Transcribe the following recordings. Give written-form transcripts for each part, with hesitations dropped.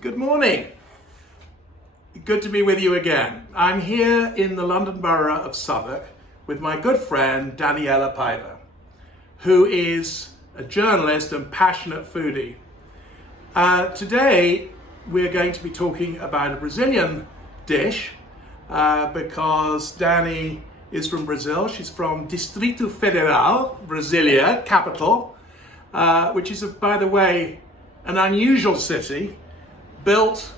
Good morning. Good to be with you again. I'm here in the London Borough of Southwark with my good friend Daniela Paiva, who is a journalist and passionate foodie. Today we're going to be talking about a Brazilian dish because Dani is from Brazil. She's from Distrito Federal, Brasilia, capital, which is, by the way, an unusual city built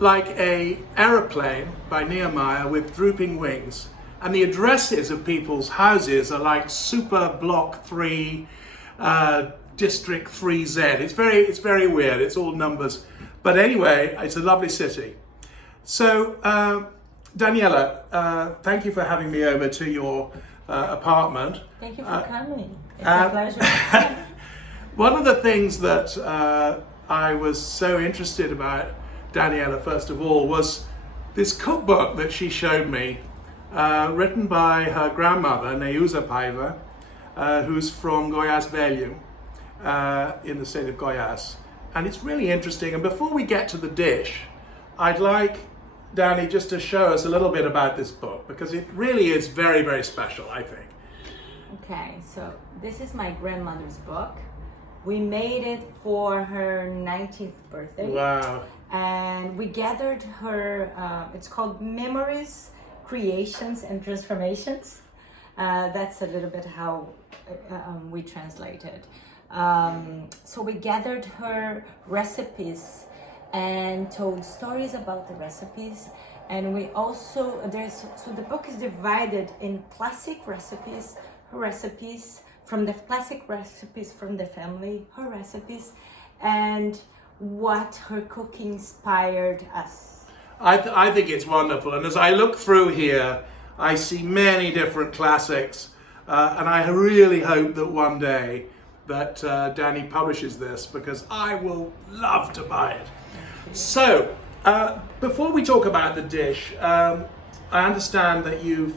like an aeroplane by Nehemiah with drooping wings. And the addresses of people's houses are like Super Block 3, District 3Z. It's very weird. It's all numbers. But anyway, it's a lovely city. So, Daniela, thank you for having me over to your apartment. Thank you for coming. It's a pleasure. One of the things that I was so interested about Daniela, first of all, was this cookbook that she showed me, written by her grandmother, Neuza Paiva, who's from Goiás Velho, in the state of Goiás. And it's really interesting. And before we get to the dish, I'd like Dani just to show us a little bit about this book, because it really is very, very special, I think. Okay, so this is my grandmother's book. We made it for her 19th birthday. Wow. And we gathered her, it's called Memories, Creations and Transformations. That's a little bit how we translated. So we gathered her recipes and told stories about the recipes. And we also, so the book is divided in classic recipes, her recipes, from the classic recipes from the family, her recipes, and what her cooking inspired us. I think it's wonderful, and as I look through here, I see many different classics, and I really hope that one day that Dani publishes this, because I will love to buy it. So, before we talk about the dish, I understand that you've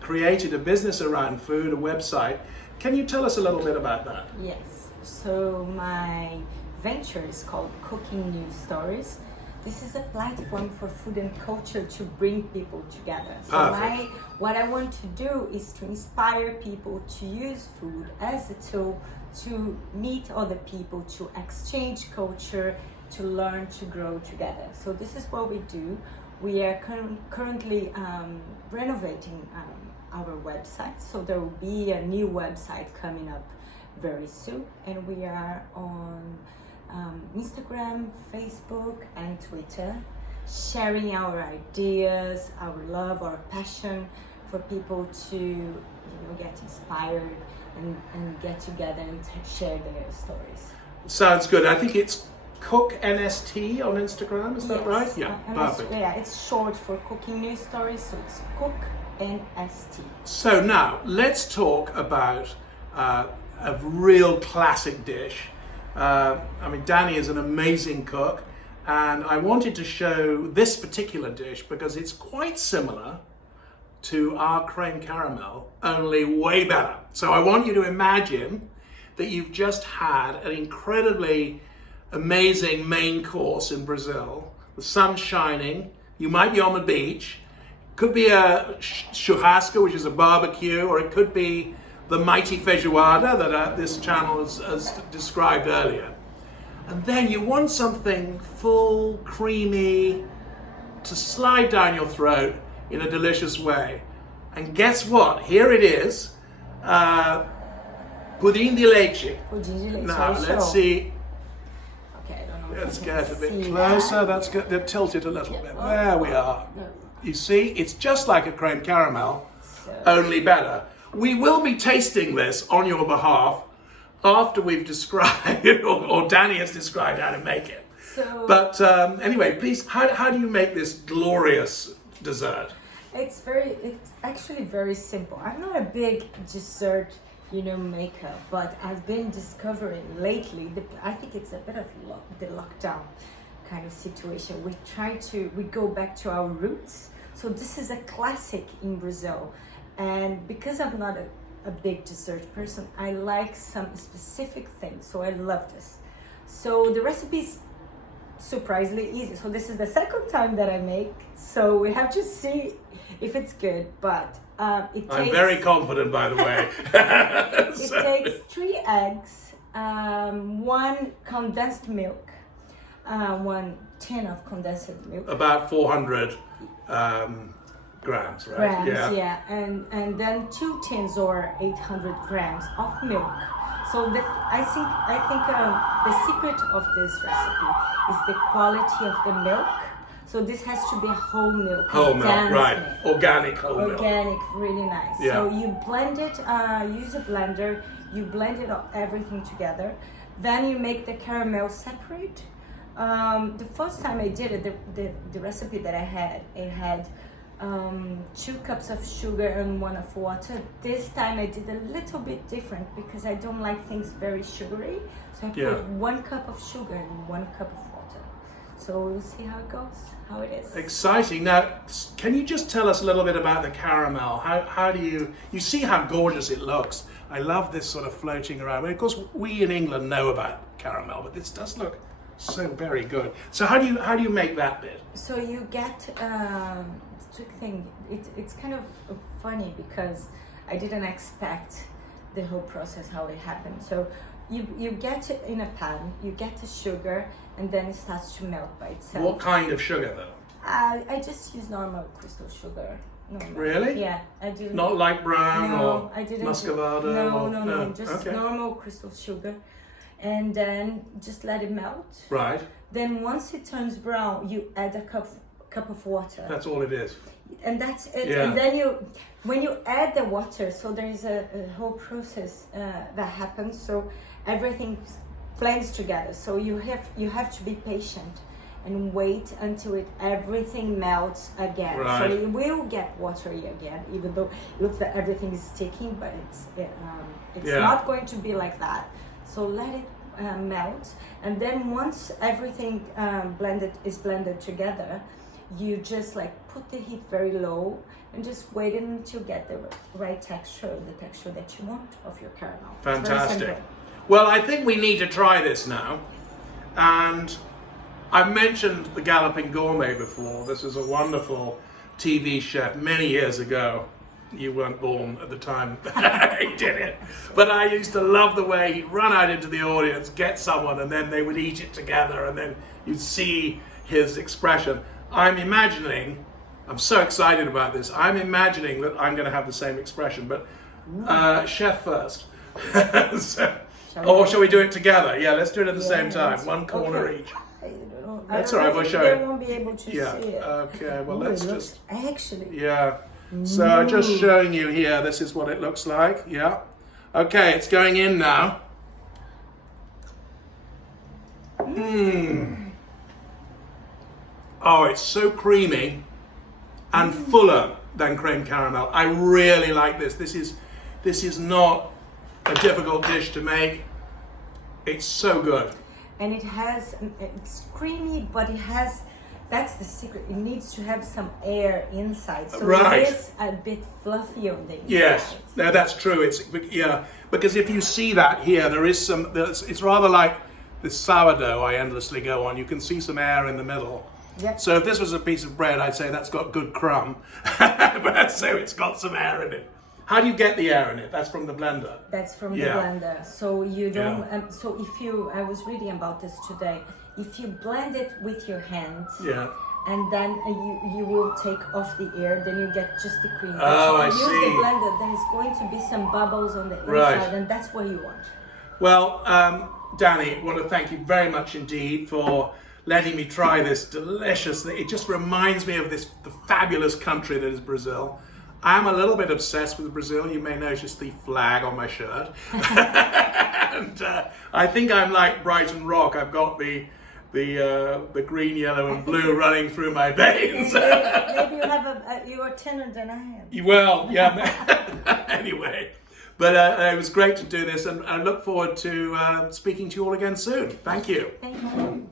created a business around food, a website. Can you tell us a little bit about that? Yes, so my venture is called Cooking News Stories. This is a platform for food and culture to bring people together. So what I want to do is to inspire people to use food as a tool to meet other people, to exchange culture, to learn, to grow together. So this is what we do. We are currently renovating our website, so there will be a new website coming up very soon, and we are on Instagram, Facebook, and Twitter, sharing our ideas, our love, our passion for people to get inspired and get together and share their stories. Sounds good. I think it's Cook NST on Instagram, is that right? Yeah, perfect. Yeah, it's short for Cooking News Stories, so it's Cook NST. So now, let's talk about a real classic dish. Dani is an amazing cook, and I wanted to show this particular dish because it's quite similar to our creme caramel, only way better. So I want you to imagine that you've just had an incredibly amazing main course in Brazil. The sun's shining, you might be on the beach, could be a churrasco, which is a barbecue, or it could be the mighty feijoada that this channel has described earlier. And then you want something full, creamy, to slide down your throat in a delicious way. And guess what? Here it is, pudim de leite. Pudim de leite. Now, let's see. Okay, I don't know. Let's get a bit closer. That's good. They're tilted a little bit. There we are. You see, it's just like a creme caramel, only better. We will be tasting this on your behalf after we've described, or Dani has described how to make it. But anyway, please, how do you make this glorious dessert? It's actually very simple. I'm not a big dessert, maker, but I've been discovering lately, I think it's a bit of the lockdown kind of situation. We go back to our roots. So this is a classic in Brazil. And because I'm not a big dessert person, I like some specific things. So I love this. So the recipe is surprisingly easy. So this is the second time that I make. So we have to see if it's good. But it takes... I'm very confident, by the way. It takes 3 eggs, 1 condensed milk, 1 tin of condensed milk. About 400 grams, right? Grams, yeah. And then 2 tins or 800 grams of milk. So I think the secret of this recipe is the quality of the milk. So this has to be whole milk. Whole milk, right? Milk. Organic whole milk. Organic, really nice. Yeah. So you blend it. Use a blender. You blend it everything together. Then you make the caramel separate. The first time I did it, the recipe that I had 2 cups of sugar and 1 of water. This time I did a little bit different because I don't like things very sugary. So I put 1 cup of sugar and 1 cup of water. So we'll see how it goes, how it is. Exciting. Now, can you just tell us a little bit about the caramel? How do you see how gorgeous it looks? I love this sort of floating around. Of course, we in England know about caramel, but this does look so very good. So how do you make that bit? So you get thing. It's kind of funny because I didn't expect the whole process how it happened. So you get it in a pan, you get the sugar, and then it starts to melt by itself. What kind of sugar though? I just use normal crystal sugar. Normal. Really? Yeah, I do. Not like brown or I didn't muscovado? No, just normal crystal sugar. And then just let it melt. Right. Then once it turns brown, you add a cup of water. That's all it is. And that's it. Yeah. And then when you add the water, so there is a whole process that happens. So everything blends together. So you have to be patient and wait until everything melts again. Right. So it will get watery again, even though it looks like everything is sticking, but it's not going to be like that. So let it melt, and then once everything is blended together, you just like put the heat very low and just wait until you get the right texture, the texture that you want of your caramel. Fantastic. Well, I think we need to try this now. And I mentioned the Galloping Gourmet before. This is a wonderful TV chef many years ago. You weren't born at the time he did it. But I used to love the way he'd run out into the audience, get someone, and then they would eat it together, and then you'd see his expression. I'm so excited about this, I'm imagining that I'm going to have the same expression, but chef first. Shall we do it together? Yeah, let's do it at the same time. One corner each. That's all right, we'll show They you. won't be able to see it. Okay, well, let's just... Actually... Yeah. So just showing you here, this is what it looks like. Yeah. Okay, it's going in now. Oh, it's so creamy and fuller than creme caramel. I really like this. This is not a difficult dish to make. It's so good. And it's creamy, but it has, that's the secret. It needs to have some air inside. So right. It is a bit fluffy on the inside. Yes, no, that's true. Because if you see that here, it's rather like the sourdough I endlessly go on. You can see some air in the middle. Yep. So if this was a piece of bread, I'd say that's got good crumb. But so it's got some air in it. How do you get the air in it? That's from the blender. That's from the blender. So you don't. So I was reading about this today. If you blend it with your hands, and then you will take off the air, then you get just the cream. Oh, I see. Use the blender. There's going to be some bubbles on the inside, and that's what you want. Well, Danny, I want to thank you very much indeed for letting me try this delicious thing. It just reminds me of the fabulous country that is Brazil. I'm a little bit obsessed with Brazil. You may notice the flag on my shirt. And I think I'm like Brighton Rock. I've got the green, yellow, and blue running through my veins. Maybe you are thinner than I am. Well, yeah. Anyway, but it was great to do this, and I look forward to speaking to you all again soon. Thank you. Thank you.